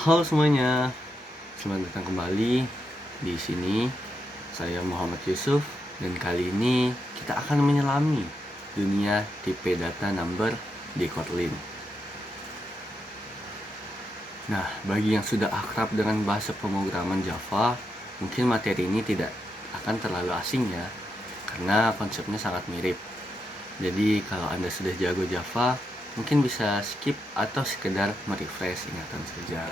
Halo semuanya, selamat datang kembali di sini. Saya Muhammad Yusuf dan kali ini kita akan menyelami dunia tipe data number di Kotlin. Nah, bagi yang sudah akrab dengan bahasa pemrograman Java, mungkin materi ini tidak akan terlalu asing ya, karena konsepnya sangat mirip. Jadi kalau Anda sudah jago Java, mungkin bisa skip atau sekedar merefresh ingatan saja.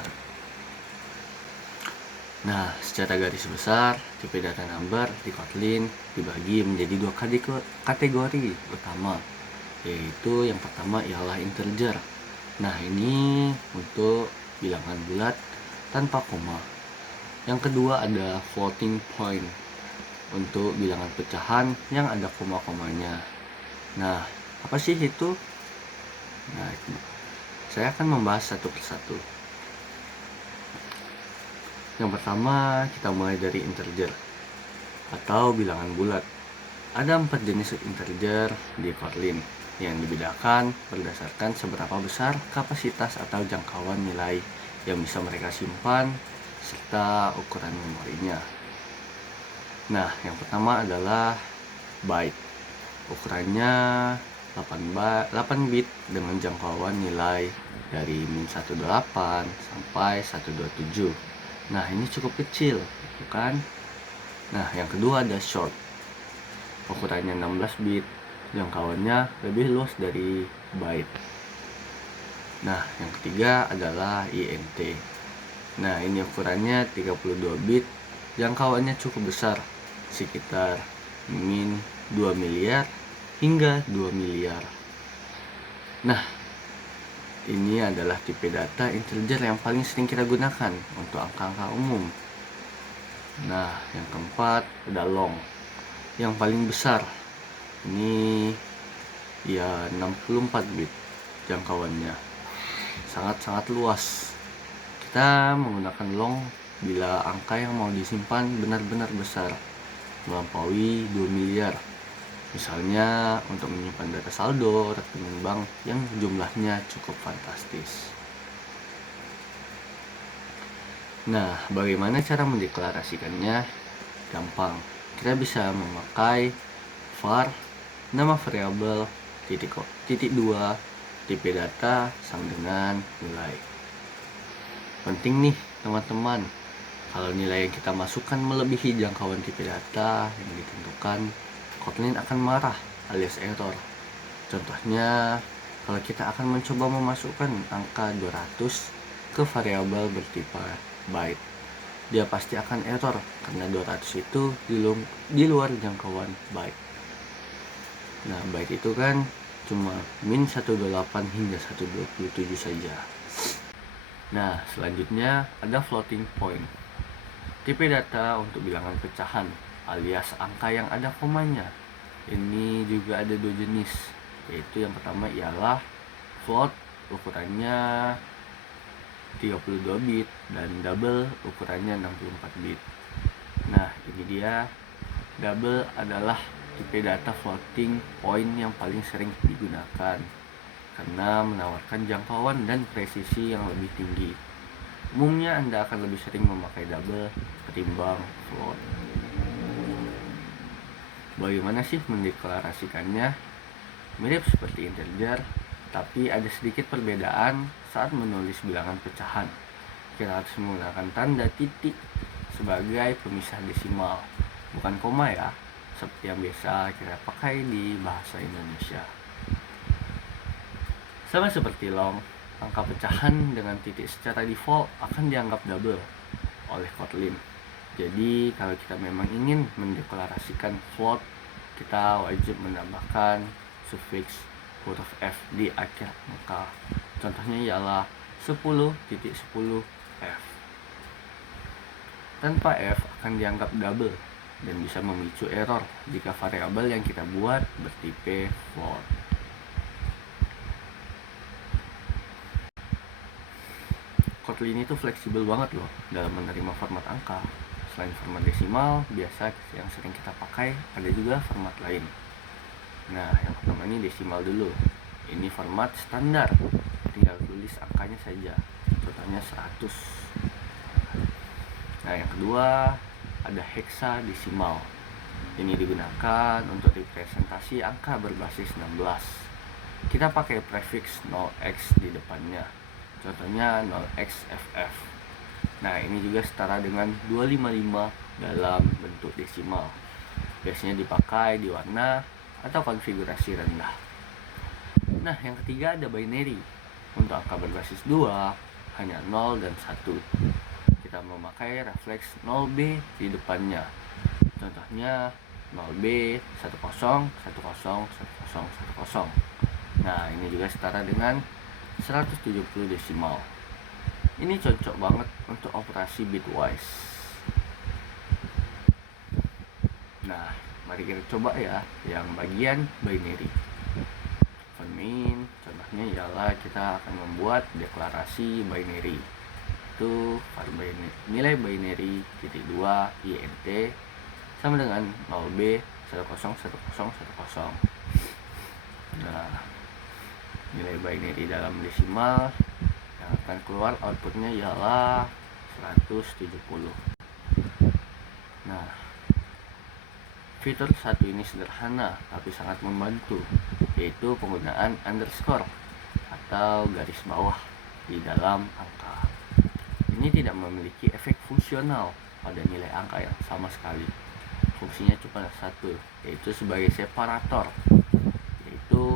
Nah, secara garis besar, tipe data number di Kotlin dibagi menjadi dua kategori utama, yaitu yang pertama ialah integer. Nah, ini untuk bilangan bulat tanpa koma. Yang kedua ada floating point, untuk bilangan pecahan yang ada koma-komanya. Nah, apa sih itu? Nah, saya akan membahas satu persatu. Yang pertama, kita mulai dari integer atau bilangan bulat. Ada 4 jenis integer di Kotlin yang dibedakan berdasarkan seberapa besar kapasitas atau jangkauan nilai yang bisa mereka simpan serta ukuran memorinya. Nah, yang pertama adalah byte. Ukurannya 8 bit dengan jangkauan nilai dari -18 sampai 127. Nah, ini cukup kecil, bukan? Nah, yang kedua ada short. Ukurannya 16 bit, jangkauannya lebih luas dari byte. Nah, yang ketiga adalah int. Nah, ini ukurannya 32 bit, jangkauannya cukup besar, sekitar min 2 miliar hingga 2 miliar. Nah, ini adalah tipe data integer yang paling sering kita gunakan untuk angka-angka umum. Nah, yang keempat ada long, yang paling besar. Ini ya 64 bit jangkauannya, sangat-sangat luas. Kita menggunakan long bila angka yang mau disimpan benar-benar besar, melampaui 2 miliar. Misalnya untuk menyimpan data saldo, rekening bank yang jumlahnya cukup fantastis. Nah, bagaimana cara mendeklarasikannya? Gampang. Kita bisa memakai var nama variabel titik 2 tipe data sama dengan nilai. Penting nih teman-teman, kalau nilai yang kita masukkan melebihi jangkauan tipe data yang ditentukan, Kotlin akan marah alias error. Contohnya, kalau kita akan mencoba memasukkan angka 200 ke variabel bertipe byte, dia pasti akan error karena 200 itu di luar jangkauan byte. Nah, byte itu kan cuma -128 hingga 127 saja. Nah, selanjutnya ada floating point. Tipe data untuk bilangan pecahan alias angka yang ada komanya. Ini juga ada dua jenis, yaitu yang pertama ialah float, ukurannya 32 bit, dan double, ukurannya 64 bit. Nah, ini dia. Double adalah tipe data floating point yang paling sering digunakan karena menawarkan jangkauan dan presisi yang lebih tinggi. Umumnya Anda akan lebih sering memakai double ketimbang float. Bagaimana sih mendeklarasikannya? Mirip seperti integer, tapi ada sedikit perbedaan saat menulis bilangan pecahan. Kita harus menggunakan tanda titik sebagai pemisah desimal, bukan koma ya, seperti yang biasa kita pakai di bahasa Indonesia. Sama seperti long, angka pecahan dengan titik secara default akan dianggap double oleh Kotlin. Jadi kalau kita memang ingin mendeklarasikan float, kita wajib menambahkan sufiks huruf F di akhir angka. Contohnya ialah 10.10f. Tanpa F akan dianggap double dan bisa memicu error jika variabel yang kita buat bertipe float. Kotlin itu fleksibel banget loh dalam menerima format angka. Selain format desimal, biasa yang sering kita pakai ada juga format lain. Nah, yang pertama ini desimal dulu. Ini format standar, tinggal tulis angkanya saja. contohnya 100. Nah, yang kedua ada hexadesimal. Ini digunakan untuk representasi angka berbasis 16. Kita pakai prefix 0x di depannya. Contohnya 0xFF. Nah, ini juga setara dengan 255 dalam bentuk desimal. Biasanya dipakai di warna atau konfigurasi rendah. Nah, yang ketiga ada binary. Untuk angka berbasis 2 hanya 0 dan 1. Kita memakai refleks 0B di depannya. Contohnya 0B 10 10 10 10 10. Nah, ini juga setara dengan 170 desimal. Ini cocok banget untuk operasi bitwise. Nah, mari kita coba ya yang bagian binary. Contohnya ialah kita akan membuat deklarasi binary. Itu nilai binary titik 2 int sama dengan 0b 10 10 10. Nah, nilai binary dalam desimal yang akan keluar outputnya ialah 170. Nah, fitur satu ini sederhana tapi sangat membantu, yaitu penggunaan underscore atau garis bawah di dalam angka. Ini tidak memiliki efek fungsional pada nilai angka yang sama sekali. Fungsinya cuma satu, yaitu sebagai separator, yaitu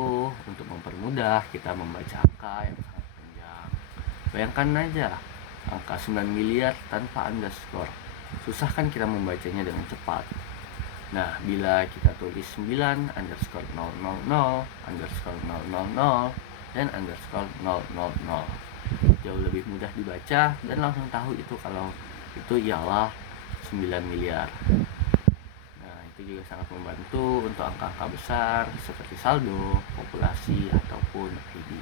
untuk mempermudah kita membaca angka yang sangat panjang. Bayangkan aja angka 9 miliar tanpa underscore. Susah kan kita membacanya dengan cepat. Nah, bila kita tulis 9 underscore 000 underscore 000 dan underscore 000, jauh lebih mudah dibaca dan langsung tahu itu kalau itu ialah 9 miliar. Nah, itu juga sangat membantu untuk angka-angka besar seperti saldo, populasi, ataupun ID.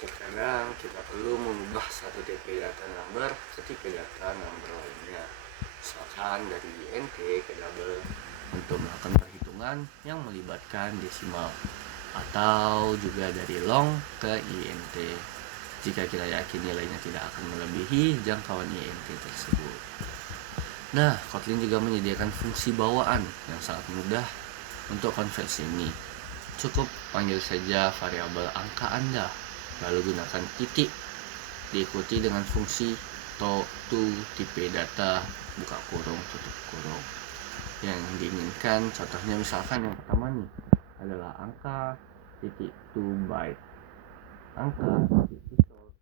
Terkadang kita perlu mengubah satu TP data number ke TP data number lainnya, misalkan dari int ke double untuk melakukan perhitungan yang melibatkan desimal, atau juga dari long ke int jika kita yakin nilainya tidak akan melebihi jangkauan int tersebut. Nah, Kotlin juga menyediakan fungsi bawaan yang sangat mudah untuk konversi ini. Cukup panggil saja variabel angka Anda, lalu gunakan titik diikuti dengan fungsi to tipe data buka kurung tutup kurung. Yang diinginkan contohnya misalkan yang pertama nih adalah angka titik to byte, angka titik to short,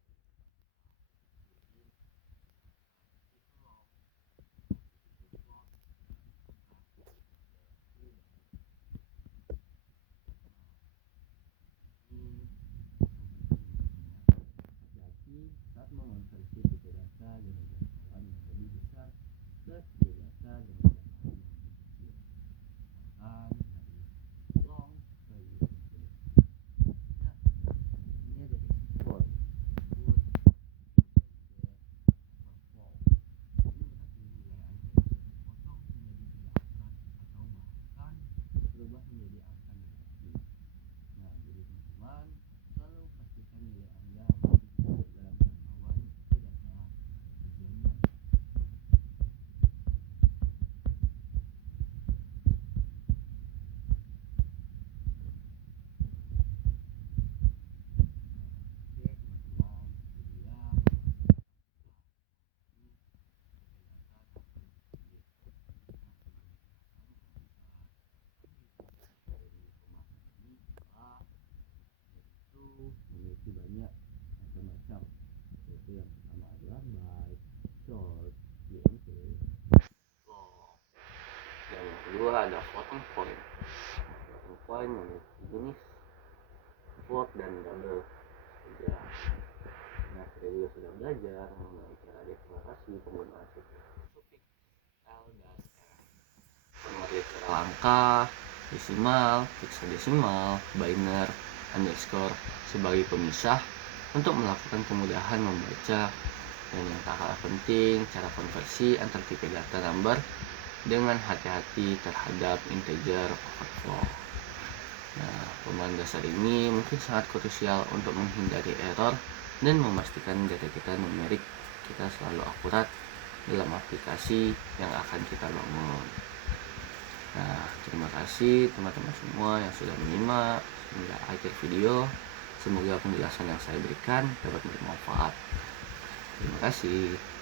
saat mengonversi tipe data dengan jangkauan yang lebih besar ke tipe data dengan jangkauan yang lebih kecil. Misalkan dari long ke int. Nah, ini ada export input perform. Ini berarti nilai Anda bisa dipotong menjadi tidak akurat atau bahkan berubah menjadi angka negatif. Nah, jadi teman-teman selalu pastikan nilai Anda masih dalam jangkauan tipe data tujuannya. Memiliki banyak macam-macam, yaitu yang pertama adalah byte, short, int, long, dan yang kedua ada floating point. Floating point memiliki jenis float dan double saja. Nah, kita juga sudah belajar mengenai cara deklarasi penggunaan sufiks L dan R, pengertian cara angka, desimal, hexadesimal, binary, underscore sebagai pemisah untuk melakukan kemudahan membaca, dan yang tak kalah penting cara konversi antar tipe data number dengan hati-hati terhadap integer overflow. Nah, pemahaman dasar ini mungkin sangat krusial untuk menghindari error dan memastikan data kita numerik kita selalu akurat dalam aplikasi yang akan kita bangun. Nah, terima kasih teman-teman semua yang sudah menyimak hingga akhir video. Semoga penjelasan yang saya berikan dapat bermanfaat. Terima kasih.